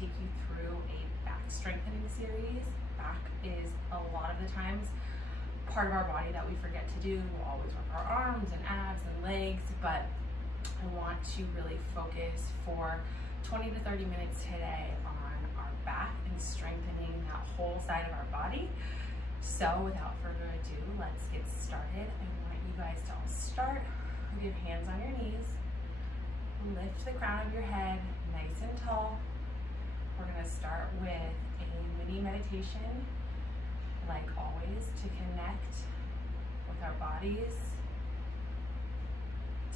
take you through a back strengthening series. Back is a lot of the times part of our body that we forget to do. We'll always work our arms and abs and legs, but I want to really focus for 20 to 30 minutes today on our back and strengthening that whole side of our body. So without further ado, let's get started. I want you guys to all start with your hands on your knees. Lift the crown of your head nice and tall. We're going to start with a mini meditation, like always, to connect with our bodies,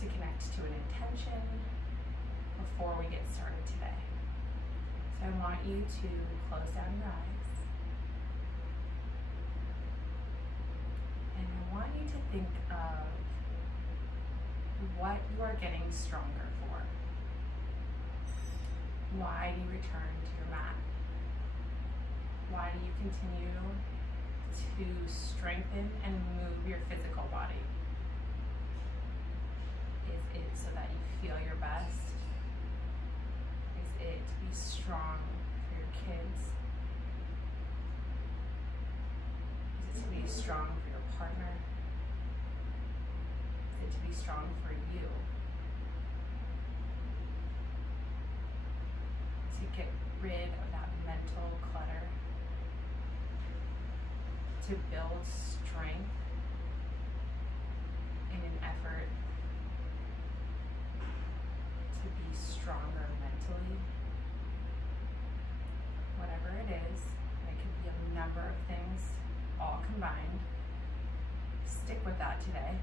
to connect to an intention before we get started today. So I want you to close down your eyes. And I want you to think of what you are getting stronger for. Why do you return to your mat? Why do you continue to strengthen and move your physical body? Is it so that you feel your best? Is it to be strong for your kids? Is it to be strong for your partner? Is it to be strong for you? To get rid of that mental clutter? To build strength in an effort to be stronger mentally? Whatever it is, it could be a number of things all combined. Stick with that today.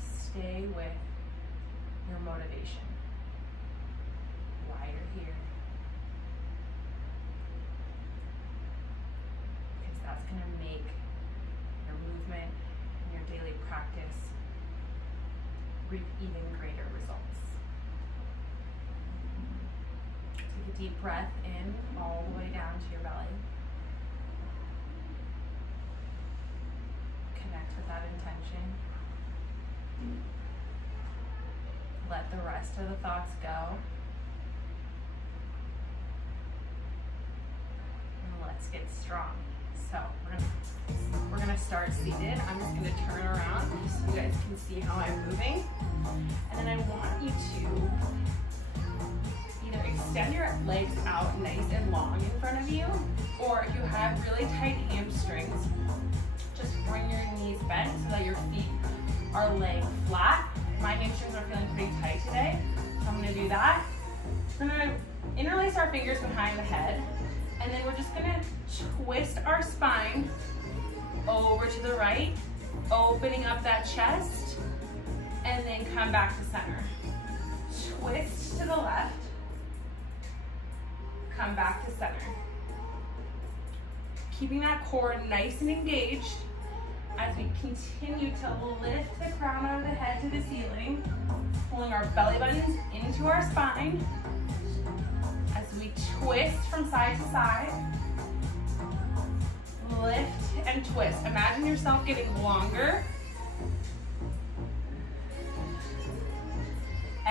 Stay with your motivation. Why you're here. Because that's going to make your movement and your daily practice reap even greater results. Take a deep breath in all the way down to your belly. Connect with that intention. Let the rest of the thoughts go. And let's get strong. So we're gonna start seated. I'm just gonna turn around so you guys can see how I'm moving. And then I want you to either extend your legs out nice and long in front of you, or if you have really tight hamstrings, just bring your knees bent so that your feet are laying flat. My hamstrings are feeling pretty tight today, so I'm gonna do that. We're gonna interlace our fingers behind the head, and then we're just gonna twist our spine over to the right, opening up that chest, and then come back to center. Twist to the left, come back to center. Keeping that core nice and engaged as we continue to lift the crown of the head to the ceiling, pulling our belly buttons into our spine as we twist from side to side. Lift and twist. Imagine yourself getting longer.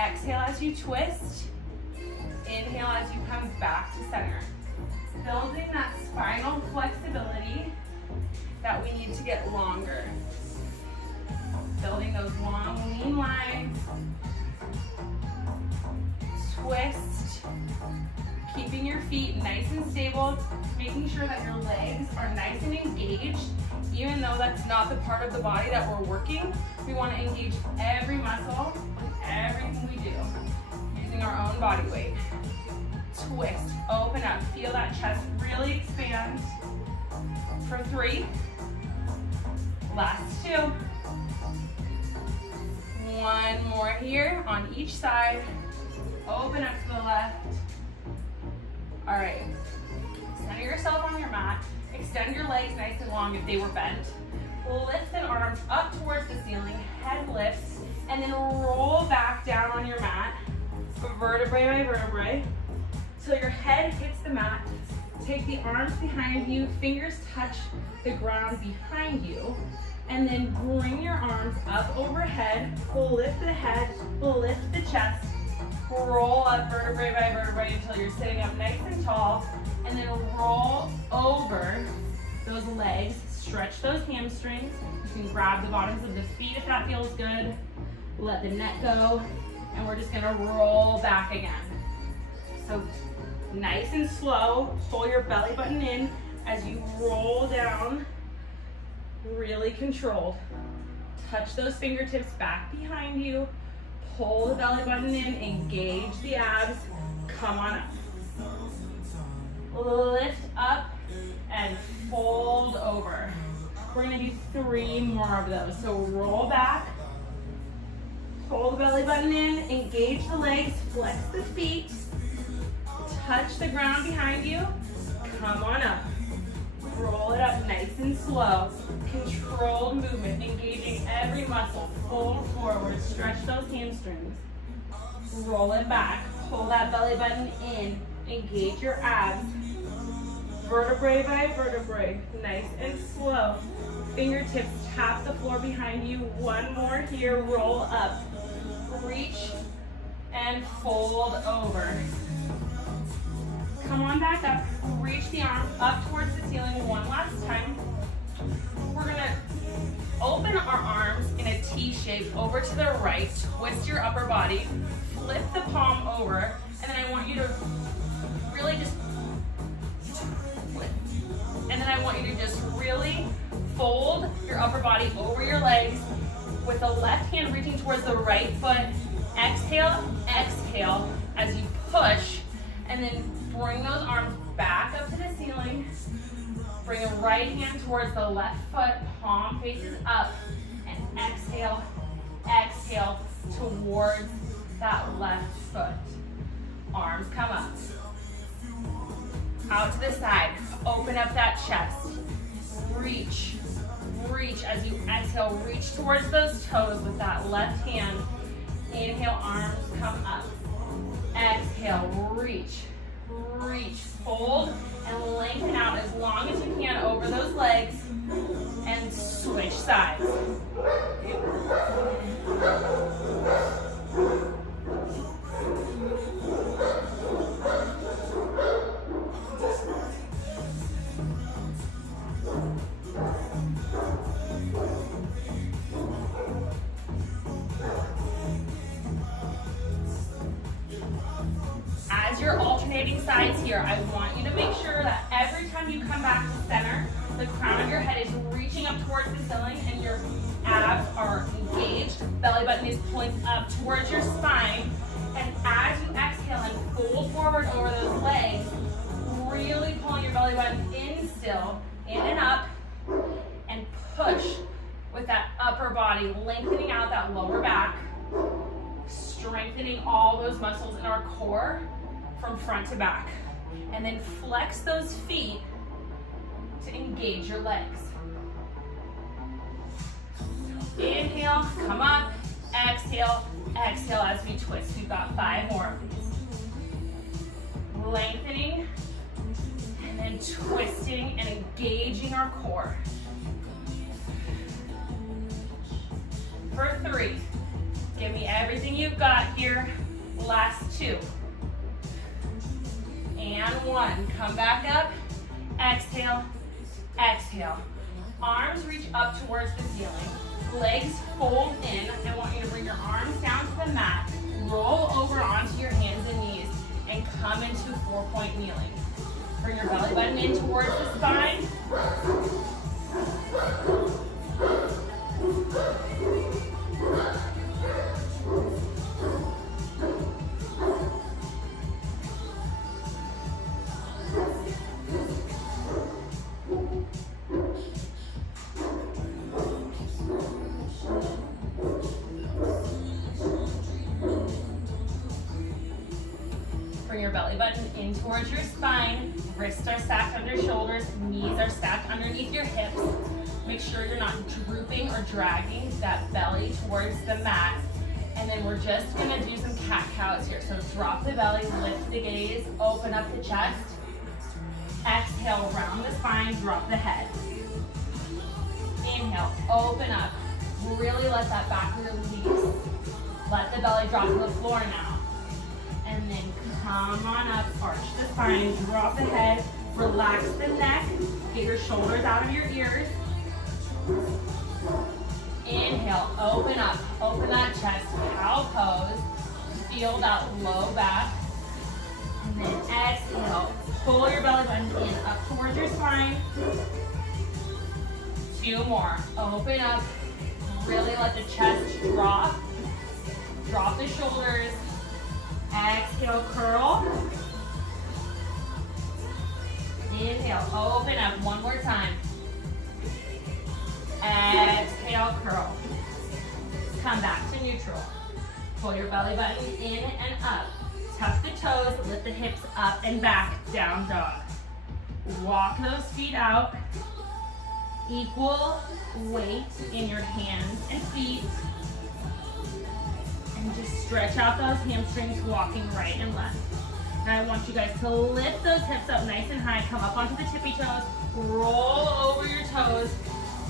Exhale as you twist. Inhale as you come back to center. Building that spinal flexibility that we need to get longer. Building those long, lean lines. Twist. Keeping your feet nice and stable, making sure that your legs are nice and engaged. Even though that's not the part of the body that we're working, we want to engage every muscle with everything we do, using our own body weight. Twist, open up, feel that chest really expand. For 3, last 2. 1 more here on each side. Open up to the left. All right, center yourself on your mat. Extend your legs nice and long if they were bent. Lift the arms up towards the ceiling, head lifts, and then roll back down on your mat, vertebrae by vertebrae, till your head hits the mat. Take the arms behind you, fingers touch the ground behind you, and then bring your arms up overhead, lift the head, lift the chest, Roll up vertebrae by vertebrae until you're sitting up nice and tall, and then roll over those legs. Stretch those hamstrings. You can grab the bottoms of the feet if that feels good. Let the neck go, and we're just gonna roll back again. So nice and slow, pull your belly button in as you roll down, really controlled. Touch those fingertips back behind you, pull the belly button in, engage the abs, come on up. Lift up and fold over. We're gonna do 3 more of those. So roll back, pull the belly button in, engage the legs, flex the feet, touch the ground behind you, come on up. Roll it up nice and slow. Controlled movement, engaging every muscle. Fold forward, stretch those hamstrings. Roll it back, pull that belly button in, engage your abs. Vertebrae by vertebrae, nice and slow. Fingertips tap the floor behind you. 1 more here, roll up. Reach and fold over. Come on back up, reach the arms up towards the ceiling one last time. We're gonna open our arms in a T shape over to the right, twist your upper body, flip the palm over, and then I want you to really just flip. And then I want you to just really fold your upper body over your legs with the left hand reaching towards the right foot. Exhale, exhale as you push, and then bring those arms back up to the ceiling. Bring the right hand towards the left foot, palm faces up, and exhale, exhale towards that left foot. Arms come up. Out to the side, open up that chest. Reach, reach as you exhale, reach towards those toes with that left hand. Inhale, arms come up. Exhale, reach, reach, hold, and lengthen out as long as you can over those legs, and switch sides. As you're alternating sides here, I want you to make sure that every time you come back to center, the crown of your head is reaching up towards the ceiling and your abs are engaged. Belly button is pulling up towards your spine. And as you exhale and fold forward over those legs, really pulling your belly button in still, in and up, and push with that upper body, lengthening out that lower back, strengthening all those muscles in our core from front to back. And then flex those feet to engage your legs. Inhale, come up, exhale, exhale as we twist. We've got 5 more of these. Lengthening, and then twisting and engaging our core. For 3. Give me everything you've got here. Last 2. And 1. Come back up. Exhale. Exhale. Arms reach up towards the ceiling. Legs fold in. I want you to bring your arms down to the mat. Roll over onto your hands and knees and come into 4-point kneeling. Bring your belly button in towards the spine. Bring your belly button in towards your spine. Wrists are stacked under shoulders. Knees are stacked underneath your hips. Make sure you're not drooping or dragging that belly towards the mat. And then we're just gonna do some cat-cows here. So drop the belly, lift the gaze, open up the chest. Exhale, round the spine, drop the head. Inhale, open up. Really let that back release. Let the belly drop to the floor now. And then come on up, arch the spine, drop the head, relax the neck, get your shoulders out of your ears. Inhale, open up, open that chest, cow pose, feel that low back. And then exhale, pull your belly button in, up towards your spine. 2 more, open up, really let the chest drop. Drop the shoulders, exhale, curl. Inhale, open up, 1 more time. Exhale, curl. Come back to neutral. Pull your belly button in and up. Tuck the toes, lift the hips up and back, down dog. Walk those feet out. Equal weight in your hands and feet. And just stretch out those hamstrings, walking right and left. Now I want you guys to lift those hips up nice and high, come up onto the tippy toes, roll over your toes,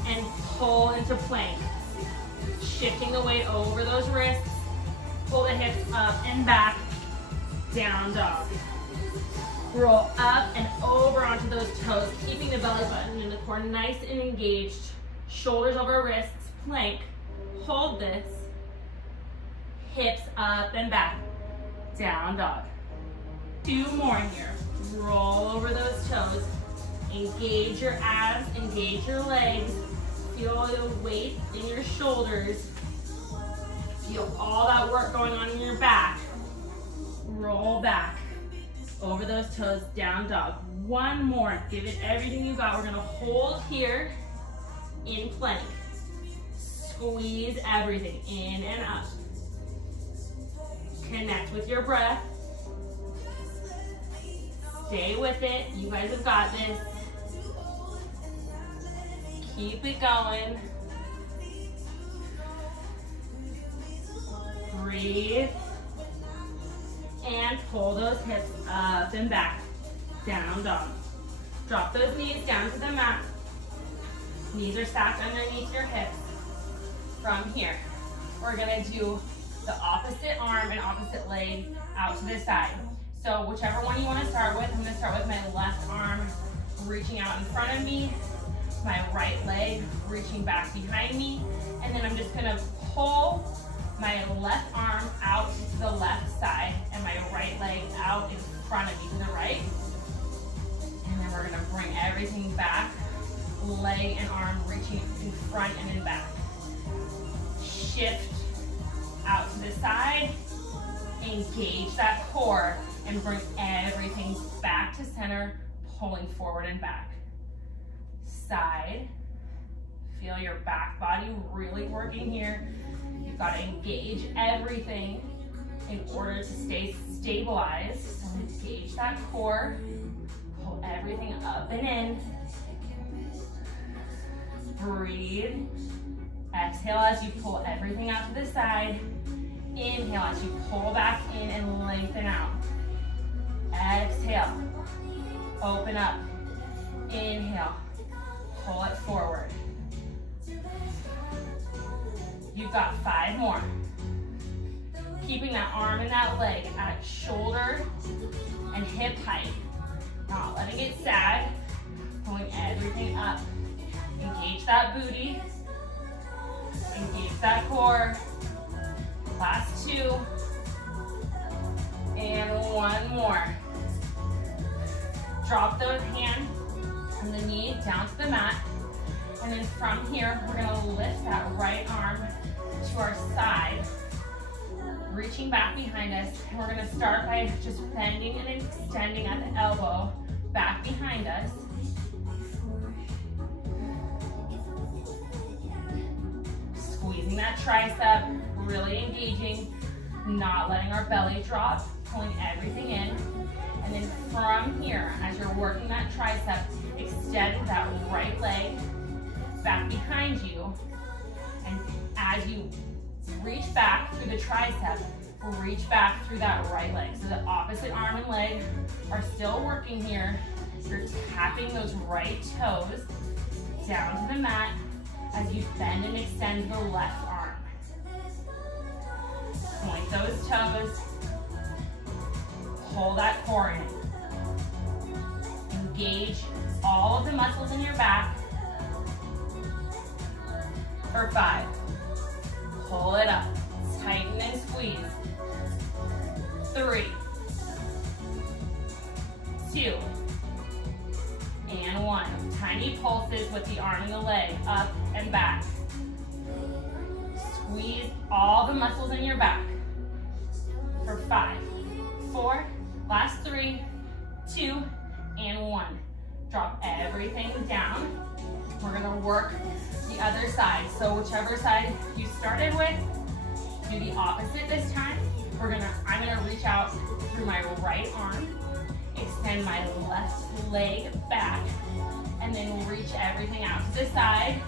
and pull into plank. Shifting the weight over those wrists, pull the hips up and back, down dog. Roll up and over onto those toes, keeping the belly button in the core nice and engaged. Shoulders over wrists, plank. Hold this. Hips up and back, down dog. 2 more here. Roll over those toes. Engage your abs, engage your legs. Feel the weight in your shoulders. Feel all that work going on in your back. Roll back. Over those toes, down dog. 1 more. Give it everything you got. We're gonna hold here in plank. Squeeze everything in and up. Connect with your breath. Stay with it. You guys have got this. Keep it going. Breathe. And pull those hips up and back. Down dog. Drop those knees down to the mat. Knees are stacked underneath your hips. From here, we're gonna do the opposite arm and opposite leg out to the side. So whichever one you want to start with, I'm going to start with my left arm reaching out in front of me, my right leg reaching back behind me, and then I'm just going to pull my left arm out to the left side and my right leg out in front of me to the right. And then we're going to bring everything back, leg and arm reaching in front and in back. Shift out to the side, engage that core, and bring everything back to center, pulling forward and back. Side, feel your back body really working here. You've got to engage everything in order to stay stabilized. So engage that core, pull everything up and in. Breathe. Exhale as you pull everything out to the side. Inhale as you pull back in and lengthen out. Exhale. Open up. Inhale. Pull it forward. You've got 5 more. Keeping that arm and that leg at shoulder and hip height. Not letting it sag. Pulling everything up. Engage that booty. Engage that core. Last 2. And 1 more. Drop the hand and the knee down to the mat. And then from here, we're gonna lift that right arm to our side, reaching back behind us. And we're gonna start by just bending and extending at the elbow, back behind us. Squeezing that tricep, really engaging, not letting our belly drop, pulling everything in. And then from here, as you're working that tricep, extend that right leg back behind you. And as you reach back through the tricep, reach back through that right leg. So the opposite arm and leg are still working here. You're tapping those right toes down to the mat as you bend and extend the left arm. Point those toes. Pull that core in. Engage all of the muscles in your back. For 5. Pull it up. Tighten and squeeze. 3, 2, and 1. Tiny pulses with the arm and the leg, up and back. Squeeze all the muscles in your back. For 5, 4, last 3, 2, and 1. Drop everything down. We're gonna work the other side. So whichever side you started with, do the opposite this time. I'm gonna reach out through my right arm, extend my left leg back, and then reach everything out to the side,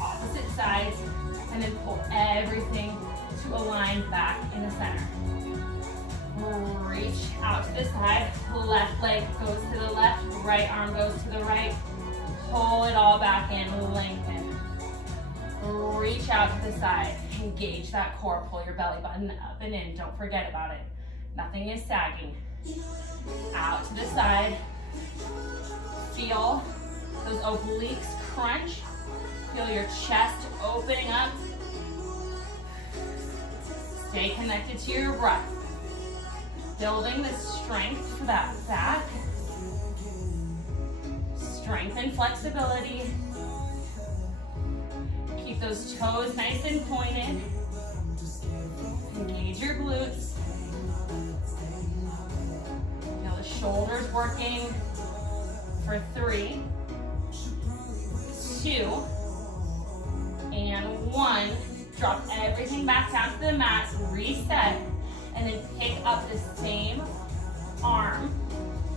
opposite sides, and then pull everything to align back in the center. Reach out to the side, left leg goes to the left, right arm goes to the right, pull it all back in, lengthen. Reach out to the side, engage that core, pull your belly button up and in, don't forget about it. Nothing is sagging. Out to the side, feel those obliques crunch, feel your chest opening up. Stay connected to your breath. Building the strength for that back. Strength and flexibility. Keep those toes nice and pointed. Engage your glutes. Feel the shoulders working for 3, 2, and 1. Drop everything back down to the mat, reset, and then pick up the same arm,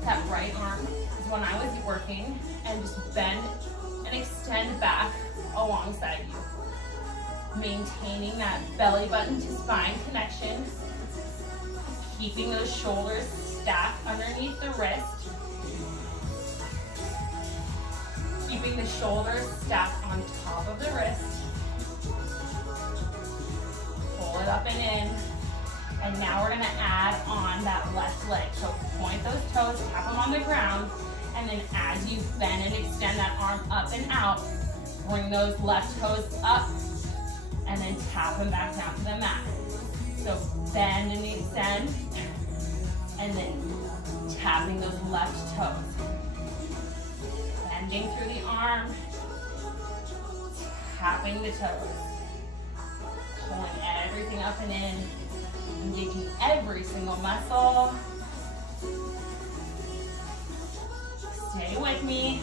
that right arm is when I was working, and just bend and extend back alongside you. Maintaining that belly button to spine connection. Keeping those shoulders stacked underneath the wrist. Keeping the shoulders stacked on top of the wrist. Pull it up and in. And now we're gonna add on that left leg. So point those toes, tap them on the ground, and then as you bend and extend that arm up and out, bring those left toes up, and then tap them back down to the mat. So bend and extend, and then tapping those left toes. Bending through the arm, tapping the toes. Pulling everything up and in, engaging every single muscle. Stay with me.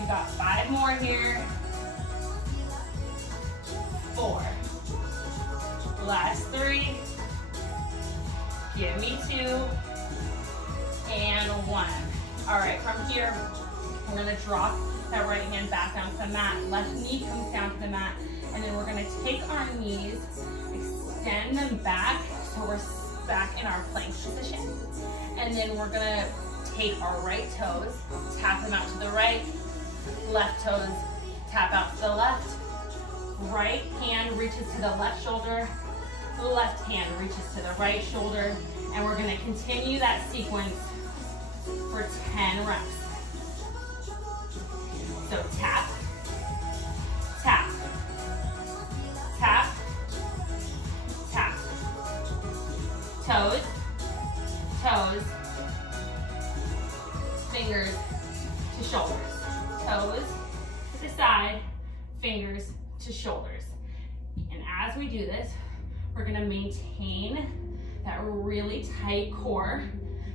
You got 5 more here. 4. Last 3. Give me 2. And 1. All right, from here, we're gonna drop that right hand back down to the mat. Left knee comes down to the mat. And then we're gonna take our knees, extend them back so we're back in our plank position. And then we're gonna take our right toes, tap them out to the right, left toes, tap out to the left, right hand reaches to the left shoulder, left hand reaches to the right shoulder, and we're gonna continue that sequence for 10 reps. So tap, tap, tap, tap, toes, toes, fingers to shoulders, toes to the side, fingers to shoulders. And as we do this, we're gonna maintain that really tight core,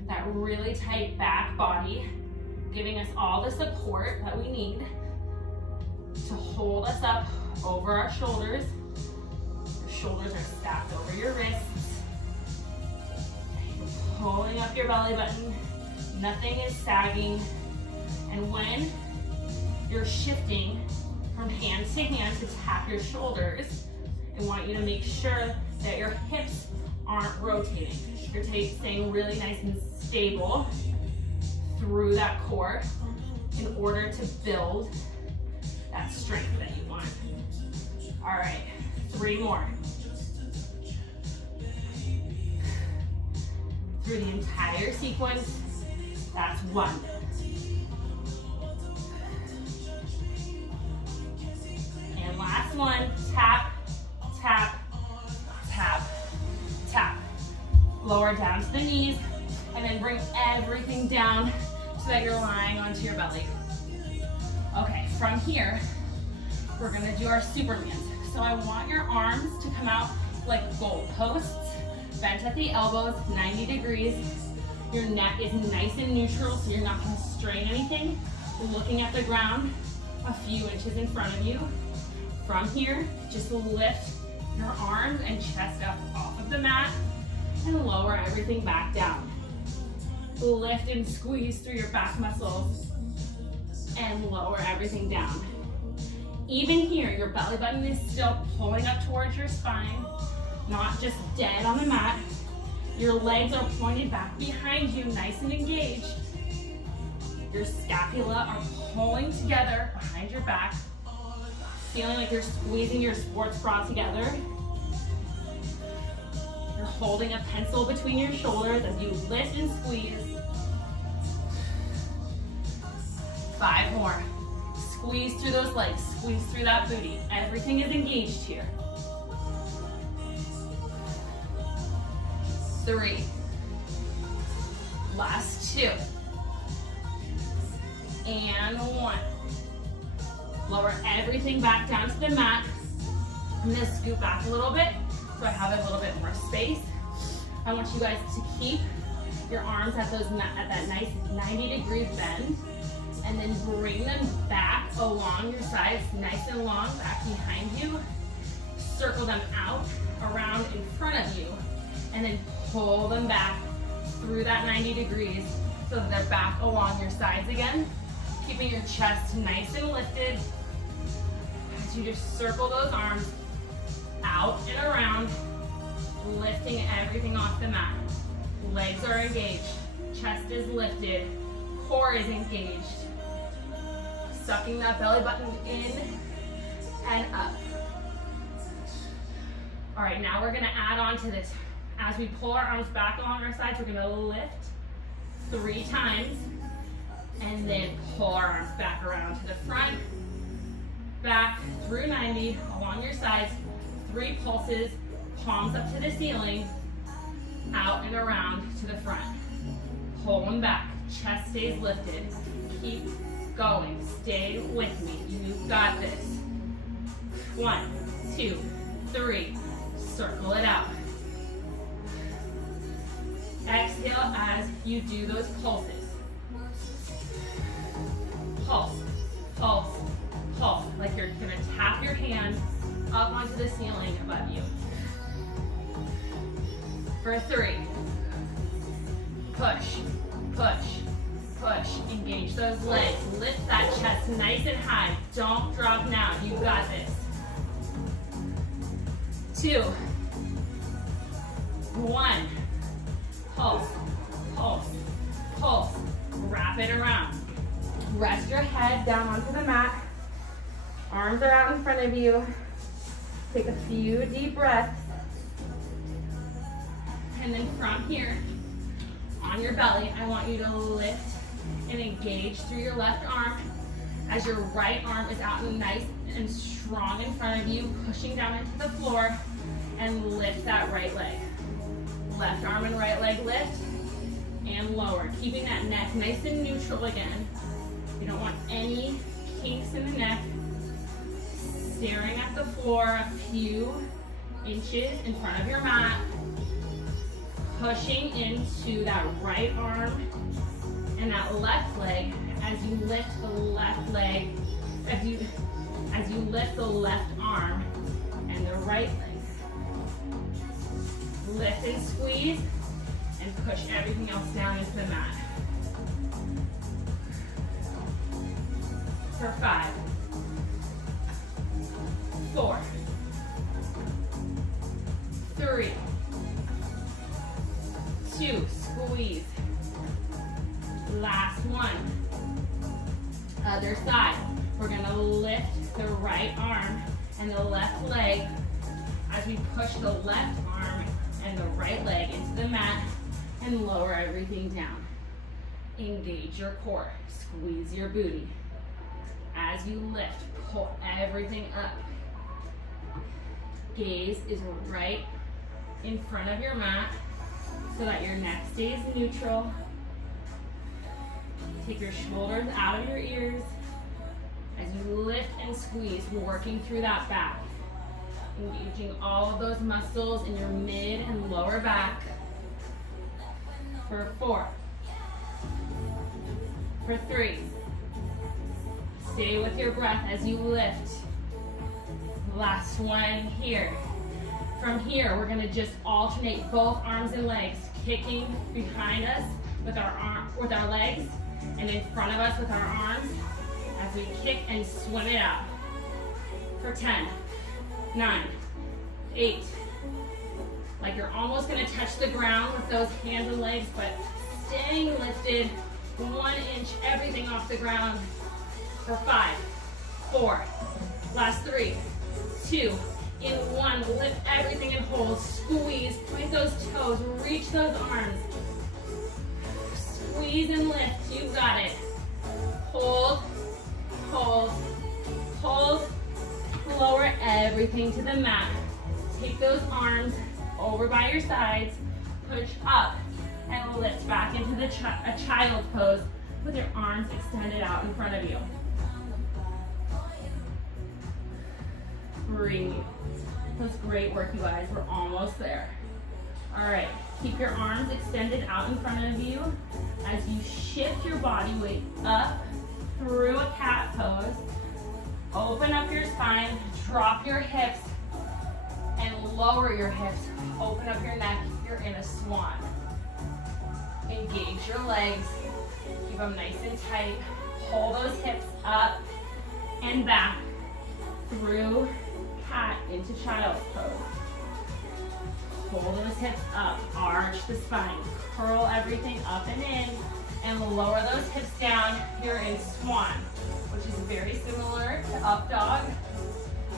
that really tight back body, giving us all the support that we need to hold us up over our shoulders. Your shoulders are stacked over your wrists. Pulling up your belly button. Nothing is sagging. And when you're shifting from hand to hand to tap your shoulders, I want you to make sure that your hips aren't rotating. You're staying really nice and stable through that core in order to build that strength that you want. All right, 3 more. through the entire sequence. That's 1. And last one, tap, tap, tap, tap. Lower down to the knees, and then bring everything down so that you're lying onto your belly. Okay, from here, we're gonna do our Superman. So I want your arms to come out like goal posts, bent at the elbows, 90 degrees. Your neck is nice and neutral, so you're not gonna strain anything. Looking at the ground a few inches in front of you. From here, just lift your arms and chest up off of the mat and lower everything back down. Lift and squeeze through your back muscles and lower everything down. Even here, your belly button is still pulling up towards your spine, not just dead on the mat. Your legs are pointed back behind you, nice and engaged. Your scapula are pulling together behind your back, feeling like you're squeezing your sports bra together. You're holding a pencil between your shoulders as you lift and squeeze. 5 more. Squeeze through those legs, squeeze through that booty. Everything is engaged here. 3. Last 2. And 1. Lower everything back down to the mat. I'm gonna scoot back a little bit so I have a little bit more space. I want you guys to keep your arms at that nice 90-degree bend, and then bring them back along your sides, nice and long, back behind you. Circle them out, around in front of you, and then pull them back through that 90 degrees so that they're back along your sides again. Keeping your chest nice and lifted as you just circle those arms out and around, lifting everything off the mat. Legs are engaged, chest is lifted, core is engaged. Sucking that belly button in and up. All right, now we're gonna add on to this. As we pull our arms back along our sides, we're gonna lift 3 times and then pull our arms back around to the front, back through 90, along your sides, 3 pulses, palms up to the ceiling, out and around to the front. Pull them back, chest stays lifted. Keep going, stay with me, you've got this. 1, 2, 3, circle it out. Exhale as you do those pulses. Pulse, pulse, pulse, like you're gonna tap your hand up onto the ceiling above you. For 3, push, push, push, engage those legs, lift that chest nice and high, don't drop now, you got this. 2, 1, pulse, pulse, pulse, wrap it around. Rest your head down onto the mat, arms are out in front of you, take a few deep breaths, and then from here, on your belly, I want you to lift and engage through your left arm as your right arm is out and nice and strong in front of you, pushing down into the floor, and lift that right leg. Left arm and right leg lift and lower, keeping that neck nice and neutral again. You don't want any kinks in the neck. Staring at the floor a few inches in front of your mat. Pushing into that right arm and that left leg as you lift the left leg, as you lift the left arm and the right leg. Lift and squeeze and push everything else down into the mat. For 5, 4, 3, 2, squeeze. Last one. Other side. We're gonna lift the right arm and the left leg as we push the left arm and the right leg into the mat. and lower everything down. Engage your core, squeeze your booty. As you lift, pull everything up. Gaze is right in front of your mat so that your neck stays neutral. Take your shoulders out of your ears as you lift and squeeze, working through that back. Engaging all of those muscles in your mid and lower back. For 4. For 3. Stay with your breath as you lift. Last one here. From here, we're gonna just alternate both arms and legs, kicking behind us with our legs, and in front of us with our arms, as we kick and swim it out. For 10, 9, 8. Like you're almost gonna touch the ground with those hands and legs, but staying lifted, 1 inch, everything off the ground. For 5, 4, last 3, 2, in 1, lift everything and hold, squeeze, point those toes, reach those arms. Squeeze and lift, you got it. Hold, hold, hold, lower everything to the mat. Take those arms over by your sides, push up, and lift back into the a child's pose with your arms extended out in front of you. Breathe. That's great work, you guys. We're almost there. All right, keep your arms extended out in front of you as you shift your body weight up through a cat pose. Open up your spine, drop your hips, and lower your hips. Open up your neck. You're in a swan. Engage your legs. Keep them nice and tight. Pull those hips up and back through cat into child's pose. Pull those hips up, arch the spine, curl everything up and in, and lower those hips down. You're in swan, which is very similar to up dog.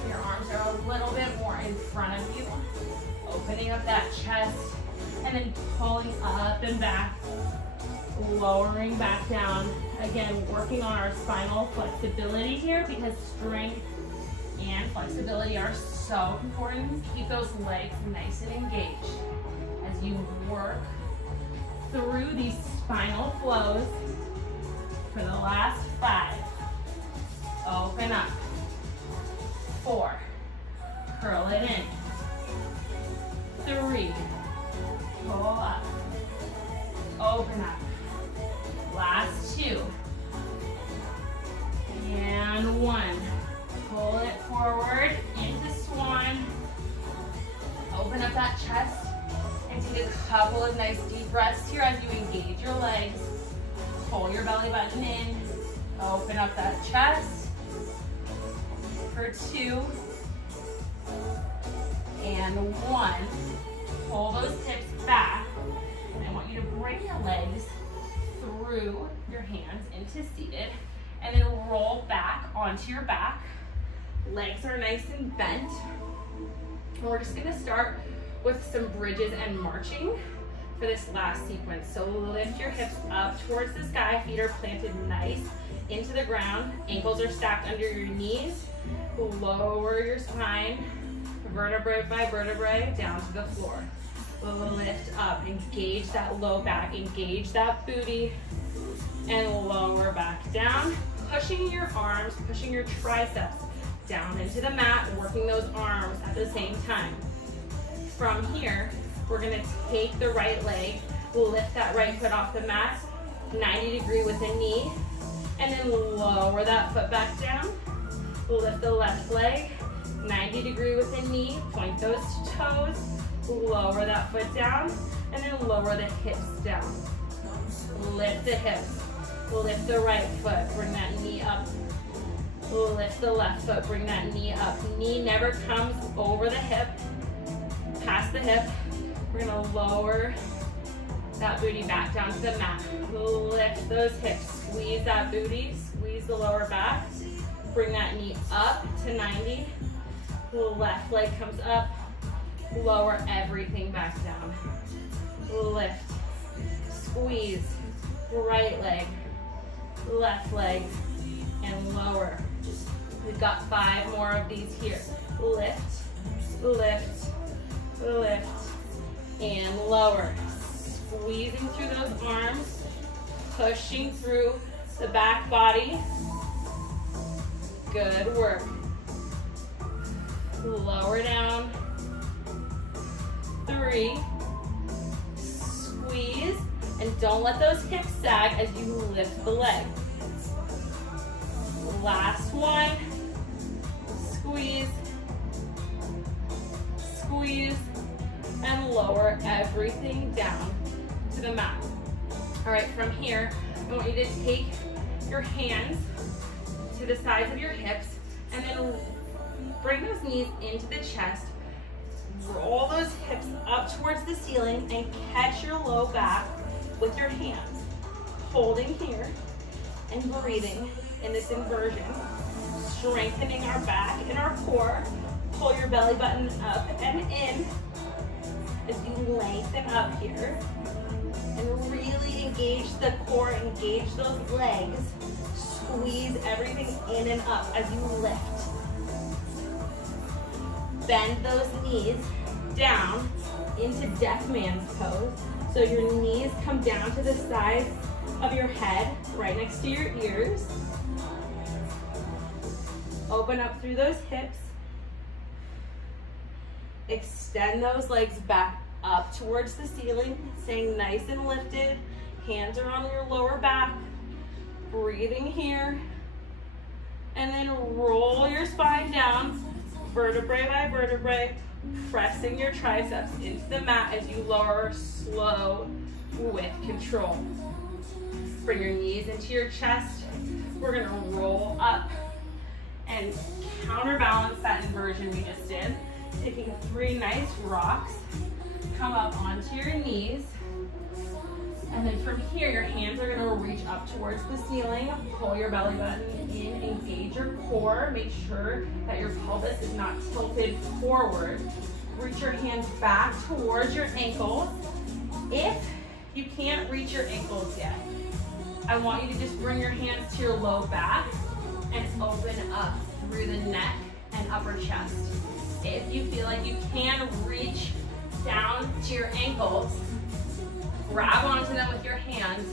Your arms are a little bit more in front of you, opening up that chest, and then pulling up and back, lowering back down. Again, working on our spinal flexibility here because strength and flexibility are so important. Keep those legs nice and engaged as you work through these spinal flows. For the last 5, open up. 4, curl it in. 3, pull up, open up. Last 2, and 1. Pull it forward into swan. Open up that chest and take a couple of nice deep breaths here as you engage your legs. Pull your belly button in. Open up that chest. For 2 and 1. Pull those hips back. And I want you to bring your legs through your hands into seated and then roll back onto your back. Legs are nice and bent. And we're just gonna start with some bridges and marching for this last sequence. So lift your hips up towards the sky, feet are planted nice into the ground, ankles are stacked under your knees, lower your spine, vertebrae by vertebrae, down to the floor. Lift up, engage that low back, engage that booty, and lower back down, pushing your arms, pushing your triceps down into the mat, working those arms at the same time. From here, we're gonna take the right leg, lift that right foot off the mat, 90 degree with the knee, and then lower that foot back down. Lift the left leg, 90 degree with the knee, point those toes, lower that foot down, and then lower the hips down. Lift the hips, lift the right foot, bring that knee up. Lift the left foot, bring that knee up. Knee never comes over the hip, past the hip. We're gonna lower that booty back down to the mat. Lift those hips, squeeze that booty, squeeze the lower back. Bring that knee up to 90. Left leg comes up, lower everything back down. Lift, Squeeze. Right leg, left leg, and lower. We've got 5 more of these here. Lift, lift, lift, and lower. Squeezing through those arms, pushing through the back body. Good work. Lower down. 3. Squeeze. And don't let those hips sag as you lift the leg. Last one. Squeeze. Squeeze. And lower everything down to the mat. All right, from here, I want you to take your hands to the sides of your hips and then bring those knees into the chest. Roll those hips up towards the ceiling and catch your low back with your hands. Holding here and breathing in this inversion. Strengthening our back and our core. Pull your belly button up and in as you lengthen up here. And really engage the core, engage those legs. Squeeze everything in and up as you lift. Bend those knees down into deaf man's pose. So your knees come down to the sides of your head, right next to your ears. Open up through those hips. Extend those legs back up towards the ceiling, staying nice and lifted. Hands are on your lower back. Breathing here. And then roll your spine down, vertebrae by vertebrae, pressing your triceps into the mat as you lower slow with control. Bring your knees into your chest. We're gonna roll up and counterbalance that inversion we just did. Taking 3 nice rocks, come up onto your knees. And then from here, your hands are gonna reach up towards the ceiling. Pull your belly button in, engage your core. Make sure that your pelvis is not tilted forward. Reach your hands back towards your ankles. If you can't reach your ankles yet, I want you to just bring your hands to your low back and open up through the neck and upper chest. If you feel like you can reach down to your ankles, grab onto them with your hands,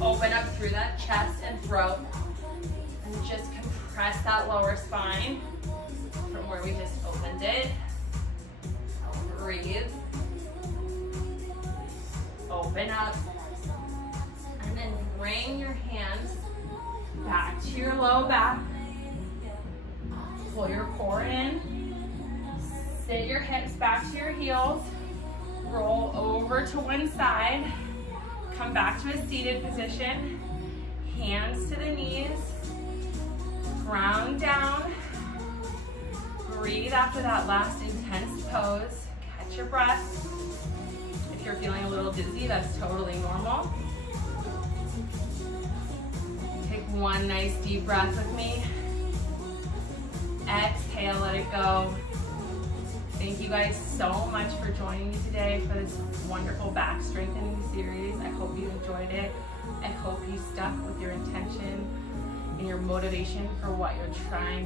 open up through that chest and throat, and just compress that lower spine from where we just opened it. Breathe. Open up. And then bring your hands back to your low back. Pull your core in. Sit your hips back to your heels. Roll over to one side. Come back to a seated position. Hands to the knees. Ground down. Breathe after that last intense pose. Catch your breath. If you're feeling a little dizzy, that's totally normal. Take one nice deep breath with me. Exhale, let it go. Thank you guys so much for joining me today for this wonderful back strengthening series. I hope you enjoyed it. I hope you stuck with your intention and your motivation for what you're trying